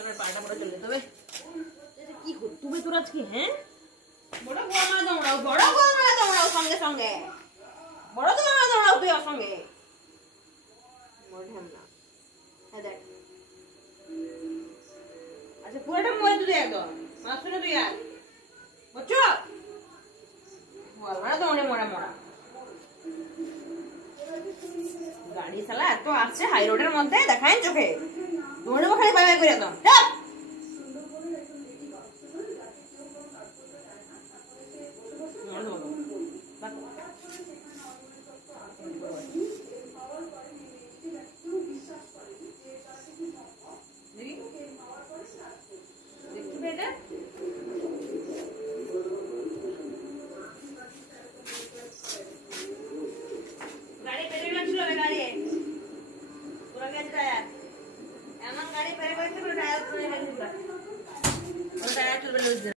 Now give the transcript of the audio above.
সোনার পাটা পড়ে চলে যেতে হবে। এটা কি তুমি তোর আজকে হ্যাঁ বড় গোমা দৌড়াও সঙ্গে সঙ্গে বড় গোমা দৌড়াও তুই ওর সঙ্গে মোর ঢামনা হ্যাঁ দেখ আচ্ছা পুরোটা মরে তুই একদম মাছ তুই আর বুঝছো বলবা দৌড়ে মোড়া মোড়া গাড়ি চালা এত আসছে হাই রোডের মধ্যে দেখায় চোখে দৌড়ে খালি বাই বাই করে একদম গাড়ি পেরে গেছিল গাড়ি পুরো গেছে টায়ার এমন গাড়ি পেরে গেছে পুরো টায়ার চলে গেছে পুরো টায়ার চলে গেছে